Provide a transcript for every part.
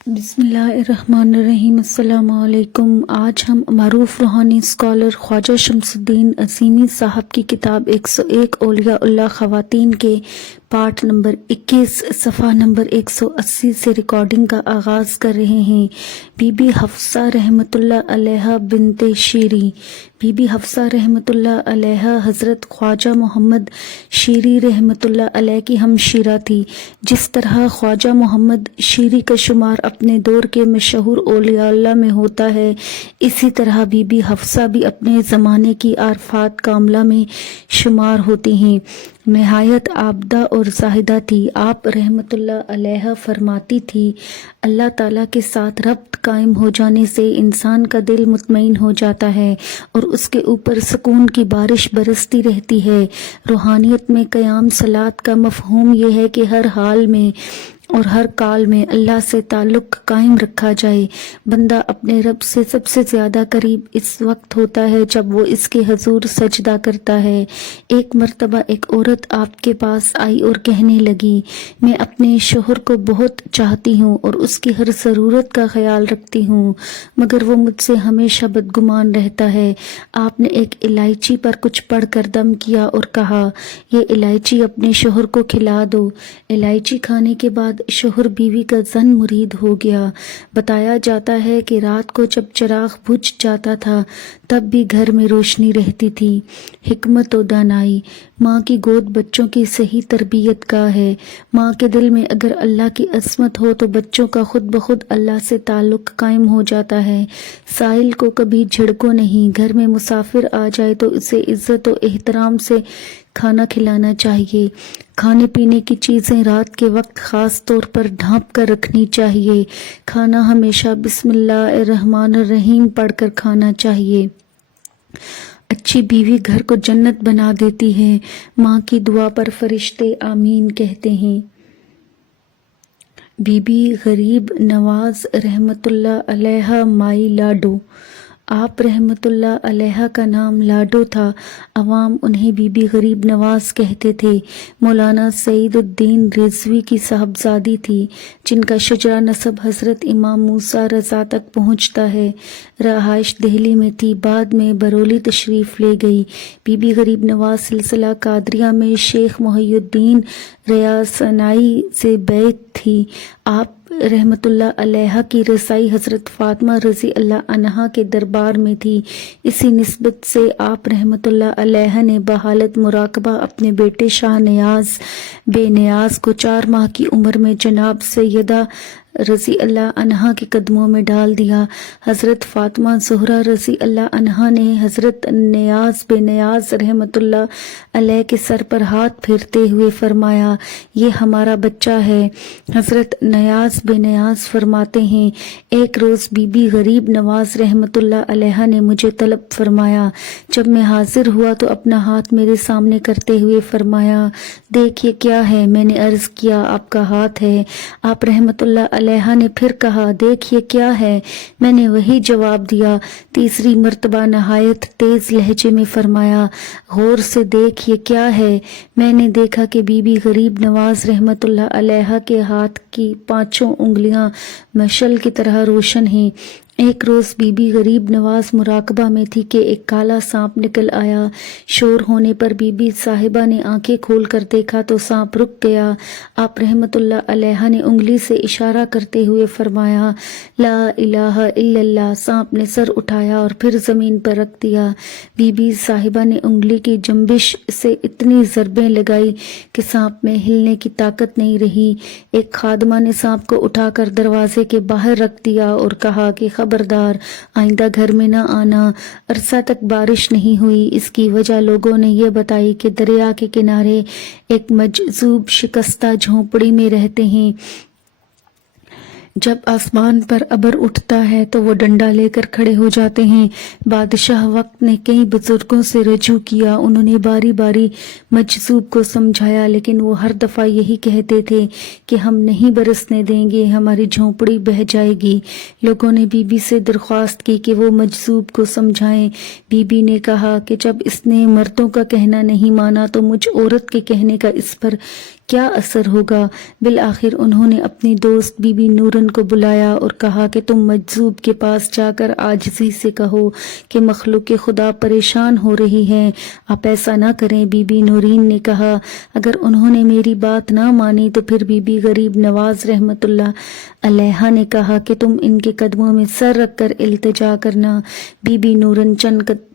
بسم اللہ الرحمن الرحیم۔ السلام علیکم۔ آج ہم معروف روحانی اسکالر خواجہ شمس الدین عظیمی صاحب کی کتاب 101 اولیاء اللہ خواتین کے پارٹ نمبر 21 صفحہ نمبر 180 سے ریکارڈنگ کا آغاز کر رہے ہیں۔ بی بی حفصہ رحمۃ اللہ علیہ بنت شیری۔ بی بی حفصہ رحمۃ اللہ علیہ حضرت خواجہ محمد شیری رحمۃ اللہ علیہ کی ہمشیرہ تھی۔ جس طرح خواجہ محمد شیری کا شمار اپنے دور کے مشہور اولیاء اللہ میں ہوتا ہے، اسی طرح بی بی حفصہ بھی اپنے زمانے کی عارفات کاملہ میں شمار ہوتی ہیں۔ نہایت عابدہ اور زاہدہ تھی۔ آپ رحمۃ اللہ علیہ فرماتی تھی، اللہ تعالیٰ کے ساتھ ربط قائم ہو جانے سے انسان کا دل مطمئن ہو جاتا ہے اور اس کے اوپر سکون کی بارش برستی رہتی ہے۔ روحانیت میں قیام صلاۃ کا مفہوم یہ ہے کہ ہر حال میں اور ہر کال میں اللہ سے تعلق قائم رکھا جائے۔ بندہ اپنے رب سے سب سے زیادہ قریب اس وقت ہوتا ہے جب وہ اس کے حضور سجدہ کرتا ہے۔ ایک مرتبہ ایک عورت آپ کے پاس آئی اور کہنے لگی، میں اپنے شوہر کو بہت چاہتی ہوں اور اس کی ہر ضرورت کا خیال رکھتی ہوں، مگر وہ مجھ سے ہمیشہ بدگمان رہتا ہے۔ آپ نے ایک الائچی پر کچھ پڑھ کر دم کیا اور کہا، یہ الائچی اپنے شوہر کو کھلا دو۔ الائچی کھانے کے بعد شوہر بیوی کا زن مرید ہو گیا۔ بتایا جاتا ہے کہ رات کو جب چراغ بجھ جاتا تھا تب بھی گھر میں روشنی رہتی تھی۔ حکمت و دانائی۔ ماں کی گود بچوں کی صحیح تربیت گاہ ہے۔ ماں کے دل میں اگر اللہ کی عظمت ہو تو بچوں کا خود بخود اللہ سے تعلق قائم ہو جاتا ہے۔ سائل کو کبھی جھڑکو نہیں۔ گھر میں مسافر آ جائے تو اسے عزت و احترام سے کھانا کھلانا چاہیے۔ کھانے پینے کی چیزیں رات کے وقت خاص طور پر ڈھانپ کر رکھنی چاہیے۔ کھانا ہمیشہ بسم اللہ الرحمن الرحیم پڑھ کر کھانا چاہیے۔ اچھی بیوی گھر کو جنت بنا دیتی ہے۔ ماں کی دعا پر فرشتے آمین کہتے ہیں۔ بی بی غریب نواز رحمۃ اللہ علیہ مائی لاڈو۔ آپ رحمۃ اللہ علیہ کا نام لاڈو تھا۔ عوام انہیں بی بی غریب نواز کہتے تھے۔ مولانا سعید الدین رضوی کی صاحبزادی تھی، جن کا شجرہ نسب حضرت امام موسیٰ رضا تک پہنچتا ہے۔ رہائش دہلی میں تھی، بعد میں برولی تشریف لے گئی۔ بی بی غریب نواز سلسلہ قادریہ میں شیخ محی الدین ریاض-سنائی سے بیعت تھی۔ آپ رحمۃ اللہ علیہ کی رسائی حضرت فاطمہ رضی اللہ عنہا کے دربار میں تھی۔ اسی نسبت سے آپ رحمۃ اللہ علیہ نے بحالت مراقبہ اپنے بیٹے شاہ نیاز بے نیاز کو 4 ماہ کی عمر میں جناب سیدہ رضی اللہ عنہا کے قدموں میں ڈال دیا۔ حضرت فاطمہ زہرا رضی اللہ عنہا نے حضرت نیاز بے نیاز رحمۃ اللہ علیہ کے سر پر ہاتھ پھیرتے ہوئے فرمایا، یہ ہمارا بچہ ہے۔ حضرت نیاز بے نیاز فرماتے ہیں، ایک روز بی بی غریب نواز رحمۃ اللہ علیہ نے مجھے طلب فرمایا۔ جب میں حاضر ہوا تو اپنا ہاتھ میرے سامنے کرتے ہوئے فرمایا، دیکھ یہ کیا ہے؟ میں نے عرض کیا، آپ کا ہاتھ ہے۔ آپ رحمۃ اللہ علیہ نے پھر کہا، دیکھ یہ کیا ہے؟ میں نے وہی جواب دیا۔ تیسری مرتبہ نہایت تیز لہجے میں فرمایا، غور سے دیکھ یہ کیا ہے؟ میں نے دیکھا کہ بی بی غریب نواز رحمۃ اللہ علیہ کے ہاتھ کی 5 انگلیاں مشعل کی طرح روشن ہیں۔ ایک روز بی بی غریب نواز مراقبہ میں تھی کہ ایک کالا سانپ نکل آیا۔ شور ہونے پر بی بی صاحبہ نے آنکھیں کھول کر دیکھا تو سانپ رک گیا۔ آپ رحمۃ اللہ علیہ نے انگلی سے اشارہ کرتے ہوئے فرمایا، لا الہ الا اللہ۔ سانپ نے سر اٹھایا اور پھر زمین پر رکھ دیا۔ بی بی صاحبہ نے انگلی کی جنبش سے اتنی ضربیں لگائی کہ سانپ میں ہلنے کی طاقت نہیں رہی۔ ایک خادمہ نے سانپ کو اٹھا کر دروازے کے باہر رکھ دیا اور کہا کہ خبردار، آئندہ گھر میں نہ آنا۔ عرصہ تک بارش نہیں ہوئی۔ اس کی وجہ لوگوں نے یہ بتائی کہ دریا کے کنارے ایک مجذوب شکستہ جھونپڑی میں رہتے ہیں۔ جب آسمان پر ابر اٹھتا ہے تو وہ ڈنڈا لے کر کھڑے ہو جاتے ہیں۔ بادشاہ وقت نے کئی بزرگوں سے رجوع کیا، انہوں نے باری باری مجذوب کو سمجھایا، لیکن وہ ہر دفعہ یہی کہتے تھے کہ ہم نہیں برسنے دیں گے، ہماری جھونپڑی بہہ جائے گی۔ لوگوں نے بی بی سے درخواست کی کہ وہ مجذوب کو سمجھائیں۔ بی بی نے کہا کہ جب اس نے مردوں کا کہنا نہیں مانا تو مجھ عورت کے کہنے کا اس پر کیا اثر ہوگا؟ بالآخر انہوں نے اپنی دوست بی بی نورن کو بلایا اور کہا کہ تم مجذوب کے پاس جا کر عاجزی سے کہو کہ مخلوق خدا پریشان ہو رہی ہے، آپ ایسا نہ کریں۔ بی بی نورین نے کہا اگر انہوں نے میری بات نہ مانی تو پھر بی بی غریب نواز رحمت اللہ علیہا نے کہا کہ تم ان کے قدموں میں سر رکھ کر التجا کرنا۔ بی بی نورن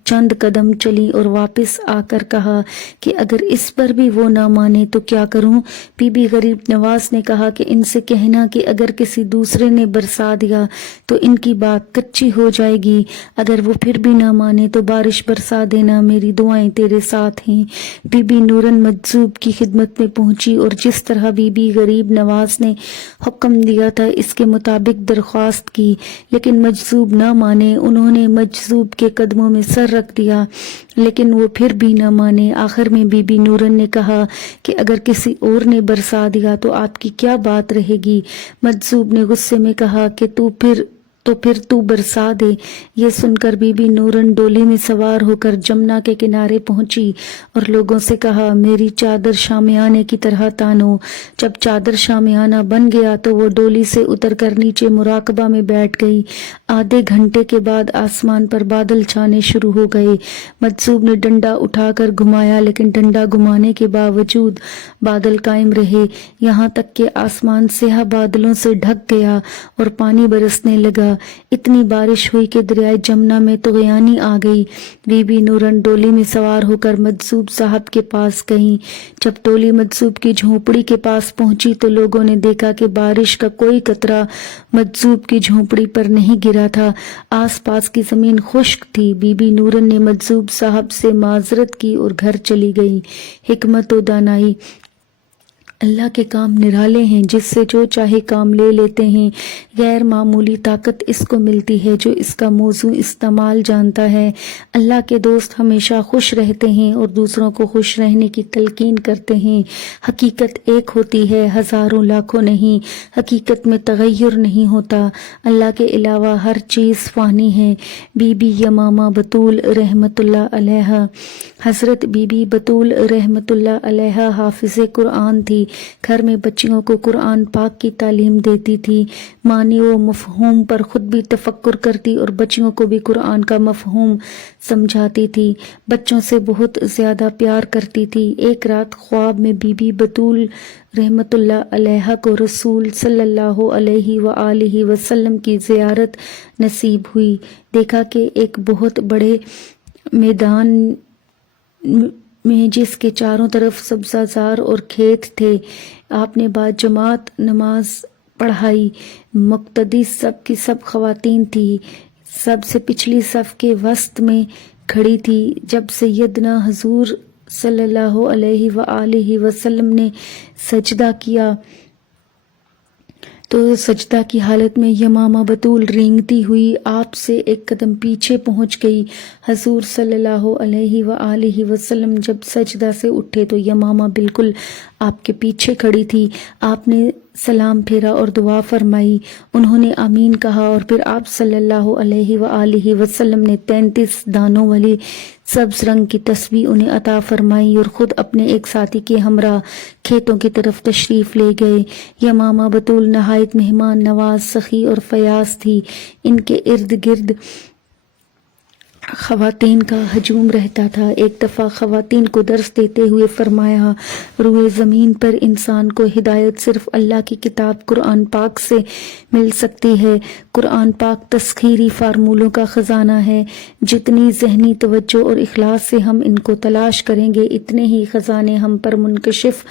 چند قدم چلی اور واپس آ کر کہا کہ اگر اس پر بھی وہ نہ مانے تو کیا کروں؟ بی بی غریب نواز نے کہا کہ ان سے کہنا کہ اگر کسی دوسرے نے برسا دیا تو ان کی بات کچی ہو جائے گی، اگر وہ پھر بھی نہ مانے تو بارش برسا دینا، میری دعائیں تیرے ساتھ ہیں۔ بی بی نورن مجذوب کی خدمت میں پہنچی اور جس طرح بی بی غریب نواز نے حکم دیا تھا اس کے مطابق درخواست کی، لیکن مجذوب نہ مانے۔ انہوں نے مجذوب کے قدموں میں سر رکھ دیا لیکن وہ پھر بھی نہ مانے۔ آخر میں بی بی نورن نے کہا کہ اگر کسی اور نے برسا دیا تو آپ کی کیا بات رہے گی؟ مجذوب نے غصے میں کہا کہ تو پھر برسا دے۔ یہ سن کر بی بی نورن ڈولی میں سوار ہو کر جمنا کے کنارے پہنچی اور لوگوں سے کہا میری چادر شامیانے کی طرح تانو۔ جب چادر شامیانہ بن گیا تو وہ ڈولی سے اتر کر نیچے مراقبہ میں بیٹھ گئی۔ آدھے گھنٹے کے بعد آسمان پر بادل چھانے شروع ہو گئے۔ مجذوب نے ڈنڈا اٹھا کر گھمایا لیکن ڈنڈا گھمانے کے باوجود بادل قائم رہے، یہاں تک کہ آسمان سیاہ بادلوں سے ڈھک گیا اور پانی برسنے لگا۔ اتنی بارش ہوئی کہ دریائے جمنا میں طغیانی آ گئی۔ بی بی نورن ڈولی میں سوار ہو کر مجذوب صاحب کے پاس گئیں۔ جب ڈولی مجذوب کی جھونپڑی کے پاس پہنچی تو لوگوں نے دیکھا کہ بارش کا کوئی قطرہ مجذوب کی جھونپڑی پر نہیں گرا تھا، آس پاس کی زمین خشک تھی۔ بی بی نورن نے مجذوب صاحب سے معذرت کی اور گھر چلی گئیں۔ حکمت و دانائی۔ اللہ کے کام نرالے ہیں، جس سے جو چاہے کام لے لیتے ہیں۔ غیر معمولی طاقت اس کو ملتی ہے جو اس کا موضوع استعمال جانتا ہے۔ اللہ کے دوست ہمیشہ خوش رہتے ہیں اور دوسروں کو خوش رہنے کی تلقین کرتے ہیں۔ حقیقت ایک ہوتی ہے، ہزاروں لاکھوں نہیں۔ حقیقت میں تغیر نہیں ہوتا، اللہ کے علاوہ ہر چیز فانی ہے۔ بی بی یمامہ بطول رحمت اللہ علیہا۔ حضرت بی بی بطول رحمت اللہ علیہا حافظ قرآن تھی، گھر میں بچیوں کو قرآن پاک کی تعلیم دیتی تھی، معنی و مفہوم پر خود بھی تفکر کرتی اور بچیوں کو بھی قرآن کا مفہوم سمجھاتی تھی، بچوں سے بہت زیادہ پیار کرتی تھی۔ ایک رات خواب میں بی بی بطول رحمت اللہ علیہا کو رسول صلی اللہ علیہ وآلہ وسلم کی زیارت نصیب ہوئی۔ دیکھا کہ ایک بہت بڑے میدان میں جس کے چاروں طرف سبزہ زار اور کھیت تھے، آپ نے بعد جماعت نماز پڑھائی۔ مقتدی سب کی سب خواتین تھی، سب سے پچھلی صف کے وسط میں کھڑی تھی۔ جب سیدنا حضور صلی اللہ علیہ وآلہ وسلم نے سجدہ کیا تو سجدہ کی حالت میں یمامہ بطول رینگتی ہوئی آپ سے ایک قدم پیچھے پہنچ گئی۔ حضور صلی اللہ علیہ وآلہ وسلم جب سجدہ سے اٹھے تو یمامہ بالکل آپ کے پیچھے کھڑی تھی۔ آپ نے سلام پھیرا اور دعا فرمائی، انہوں نے آمین کہا اور پھر آپ صلی اللہ علیہ وآلہ وسلم نے 33 دانوں والی سبز رنگ کی تسبیح انہیں عطا فرمائی اور خود اپنے ایک ساتھی کے ہمراہ کھیتوں کی طرف تشریف لے گئے۔ یمامہ بطول نہایت مہمان نواز، سخی اور فیاض تھی، ان کے ارد گرد خواتین کا ہجوم رہتا تھا۔ ایک دفعہ خواتین کو درس دیتے ہوئے فرمایا، روئے زمین پر انسان کو ہدایت صرف اللہ کی کتاب قرآن پاک سے مل سکتی ہے۔ قرآن پاک تسخیری فارمولوں کا خزانہ ہے، جتنی ذہنی توجہ اور اخلاص سے ہم ان کو تلاش کریں گے اتنے ہی خزانے ہم پر منکشف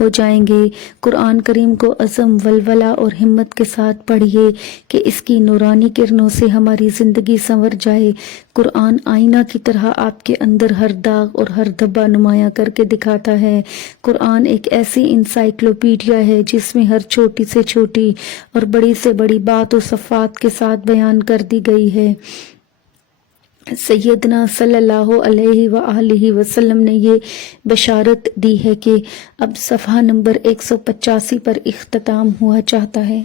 ہو جائیں گے۔ قرآن کریم کو عزم، ولولہ اور ہمت کے ساتھ پڑھیے کہ اس کی نورانی کرنوں سے ہماری زندگی سنور جائے۔ قرآن آئینہ کی طرح آپ کے اندر ہر داغ اور ہر دھبا نمایاں کر کے دکھاتا ہے۔ قرآن ایک ایسی انسائکلوپیڈیا ہے جس میں ہر چھوٹی سے چھوٹی اور بڑی سے بڑی بات و صفات کے ساتھ بیان کر دی گئی ہے۔ سیدنا صلی اللہ علیہ وآلہ وسلم نے یہ بشارت دی ہے کہ اب صفحہ نمبر 185 پر اختتام ہوا چاہتا ہے۔